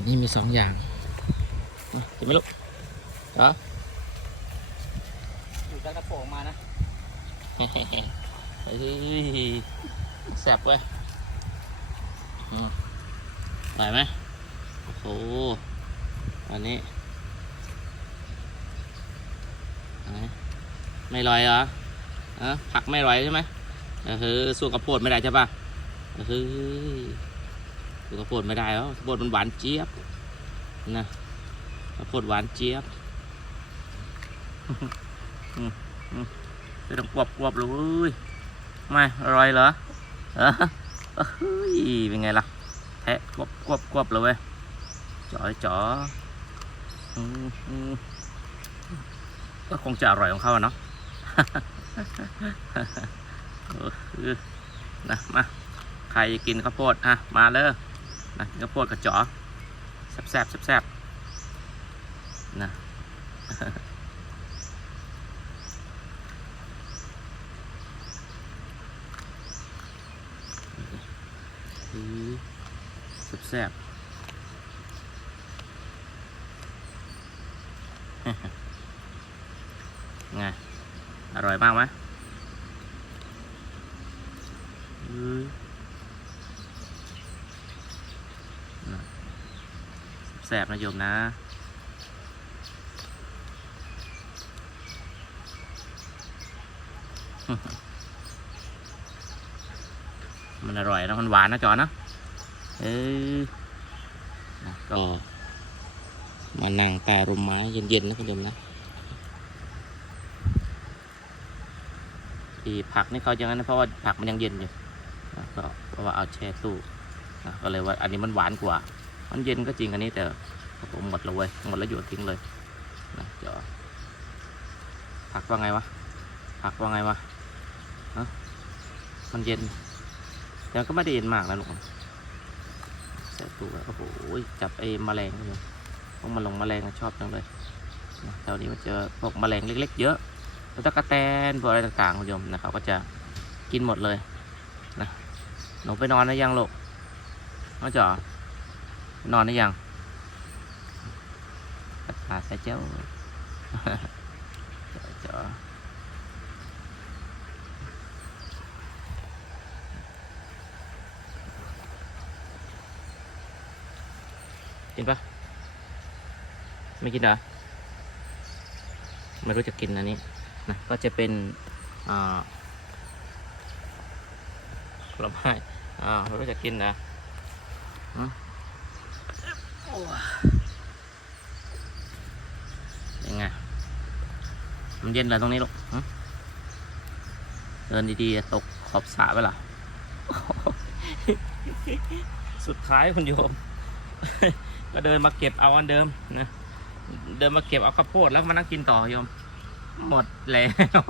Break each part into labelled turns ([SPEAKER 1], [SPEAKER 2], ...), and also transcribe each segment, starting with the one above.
[SPEAKER 1] อันนี้มีสองอย่างมากินไหมลูกเหรอ
[SPEAKER 2] อยู่จากกระโปรงมานะ
[SPEAKER 1] เฮ้ยแซ่บเว้ยอืมไหวไหมโอ้โหอันนี้ไหนไม่ลอยเหรอเออผักไม่ลอยใช่ไหมเออคือสู้กระโพดไม่ได้ใช่ปะเออ คือสู้กระโพดไม่ได้แล้วกระโพดมันหวานเจี๊ยบนะกระโพดหวานเจี๊ยบอืมอืมไม่ต้องกวบกวบเลยไม่อร่อยเหรอเออเฮ้ยเป็นไงล่ะแทะกวบกวบกวบเลยเว้ยจ๋อจ๋อก็คงจะอร่อยของเขาเนาะนะมาใครกินข้าวโพดอะมาเลย นะกินข้าวโพดกับจ๋อแซ่บแซ่บแซ่บนะอือแซ่บไงอร่อยมากไหมอือน่ะ แซ่บๆนะโยมนะ มันอร่อยนะ มันหวานนะจอนะ เออนะก็มานั่งใต้ร่มไม้เย็นๆนะคุณผู้ชมนะที่ผักนี่เขาอย่างนั้นเพราะว่าผักมันยังเย็นอยู่ก็เพราะว่าเอาแช่ตู้ก็เลยว่าอันนี้มันหวานกว่า มันเย็นก็จริงอันนี้แต่ผมหมดแล้วเว้ยหมดแล้วโยนทิ้งเลยนะจอผักว่าไงวะผักว่าไงวะฮะมันเย็นแต่ก็ไม่ได้เย็นมากนะลูกใส่ตู้ไว้โอ้โหจับไอ้แมลงเลยพวกมันลงแมลงชอบจังเลยแถวนี้มันเจอพวกแมลงเล็ก ๆ เยอะแล้วตะกะแตนพวกอะไรต่างๆคุณผู้ชมนะเขาก็จะกินหมดเลยนะหนูไปนอนได้ยังลูกน้องจ๋อ นอนได้ยังกราใส่เจ้าจ๋อกินปะไม่กินเหรอไม่รู้จะกินอันนี้นะก็จะเป็นอ่าผลไม้อ่าไม่รู้จะกินนะอืมโอ้ยยังไง มันเย็นเหรตรงนี้ลูกเดินดีๆตกขอบสระไปล่ะ สุดท้ายคุณโยม ก็เดินมาเก็บเอาอันเดิมนะ เดินมาเก็บเอาข้าวโพดแล้วมานั่งกินต่อโยม หมดแล้ว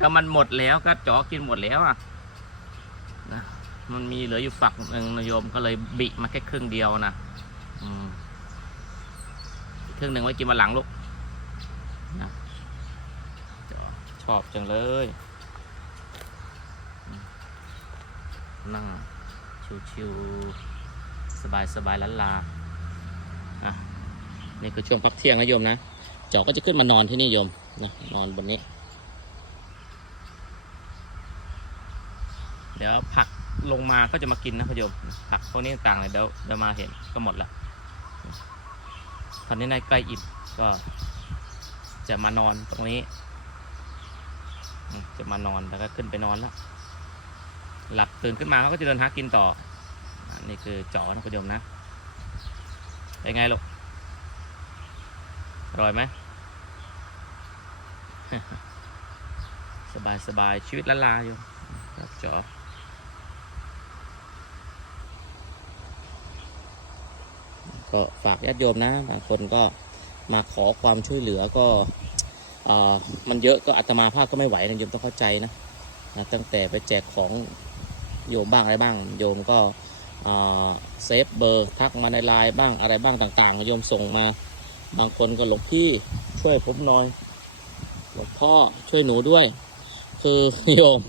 [SPEAKER 1] ก็มันหมดแล้วก็จอกินหมดแล้วอะนะมันมีเหลืออยู่ฝักหนึ่งนโยมก็เลยบิมาแค่ครึ่งเดียวนะอืมครึ่งหนึ่งไว้กินมาหลังลูก นะชอบจังเลย นั่งชิวๆสบายสบายล้านลาอะนี่คือช่วงพักเที่ยงนะโยมนะจอก็จะขึ้นมานอนที่นี่โยมนะนอนบนนี้ เดี๋ยวผักลงมาก็จะมากินนะพะโยมผักพวกนี้ต่างเลยเดี๋ยวเดี๋ยวมาเห็นก็หมดละตอนนี้นายใกล้อิ่มก็ จะมานอนตรงนี้ จะมานอนแล้วก็ขึ้นไปนอนแล้ว หลับตื่นขึ้นมาเขาก็จะเดินหากินต่ออนนี่คือจอนะคุณโยมนะเป็นไงลูกอร่อยไหมสบายสบายชีวิตละลาอยู่ครับจอก็ฝากญาติโยมนะบางคนก็ มาขอความช่วยเหลือก็อมันเยอะก็อาตมาภาพก็ไม่ไหวนะโยมต้องเข้าใจนะนะตั้งแต่ไปแจกของโยมบ้างอะไรบ้าง โยมก็เซฟเบอร์ทักมาในไลน์บ้างอะไรบ้างต่าง ๆ โยมส่งมาบางคนก็หลวงพี่ช่วยผมหน่อยหลวงพ่อช่วยหนูด้วย คือโยม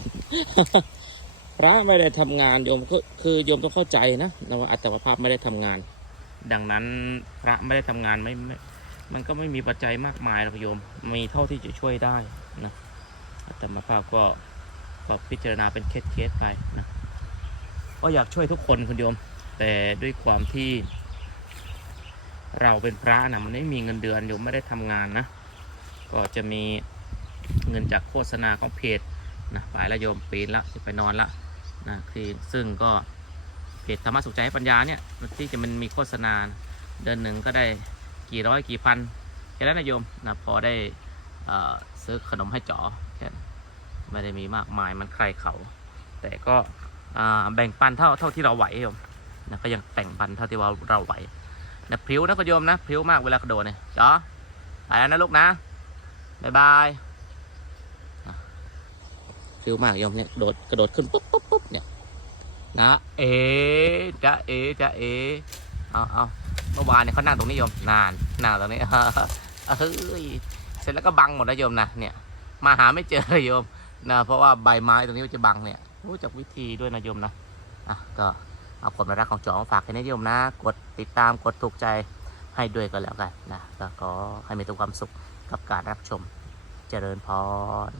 [SPEAKER 1] พระไม่ได้ทำงานโยมก็คือโยมต้องเข้าใจนะนว่าอัตมาภาพไม่ได้ทำงาน ดังนั้นพระไม่ได้ทำงานไม่ไมันก็ไม่มีปัจจัยมากมายหรอกโยม มีเท่าที่จะช่วยได้นะอัตมาภาพก็ก็พิจารณาเป็นเคสเคสๆไปนะก็อยากช่วยทุกคนคุณโยม แต่ด้วยความที่เราเป็นพระนะมันไม่มีเงินเดือนโยมไม่ได้ทำงานนะ ก็จะมีเงินจากโฆษณาของเพจนะไปละโยมปีนละจะไปนอนละนะคือซึ่งก็เพจธรรมะสุขใจให้ปัญญาเนี่ยที่จะมันมีโฆษณาเดือนหนึ่งก็ได้ กี่ร้อยกี่พันแค่นั้นนะโยมนะพอได้ซื้อขนมให้จ๋อแค่ไม่ได้มีมากมายมันใครเขา แต่ก็แบ่งปันเท่าเท่าที่เราไหวโยมนะก็ยังแบ่งปันเท่าที่เราเราไหวนะพริ้วนะคุณโยมนะพริ้วมากเวลากระโดดเนี่ยจ๋อไปแล้วนะลูกนะบ๊ายบายพิ้วมากโยมเนี่ยโดดกระโดดขึ้นปุ๊บปุ๊บปุ๊บเนี่ยนะเอ๋จะเอ๋จะเอ๋เอาเอา มื่อวานเนี่ยเขานั่งตรงนี้โยมนานนั่งตรงนี้เฮ้ยเสร็จแล้วก็บังหมดแล้วโยมนะเนี่ย มาหาไม่เจอโยมนะเพราะว่าใบไม้ตรงนี้มันจะบังเนี่ยรู้จักวิธีด้วยนะโยมนะอะก็เอาผลรักของจอมาฝากให้นะโยมนะ กดติดตามกดถูกใจให้ด้วยก็แล้วกันนะแล้วก็ให้มีแต่ความสุขกับการรับชมเจริญพร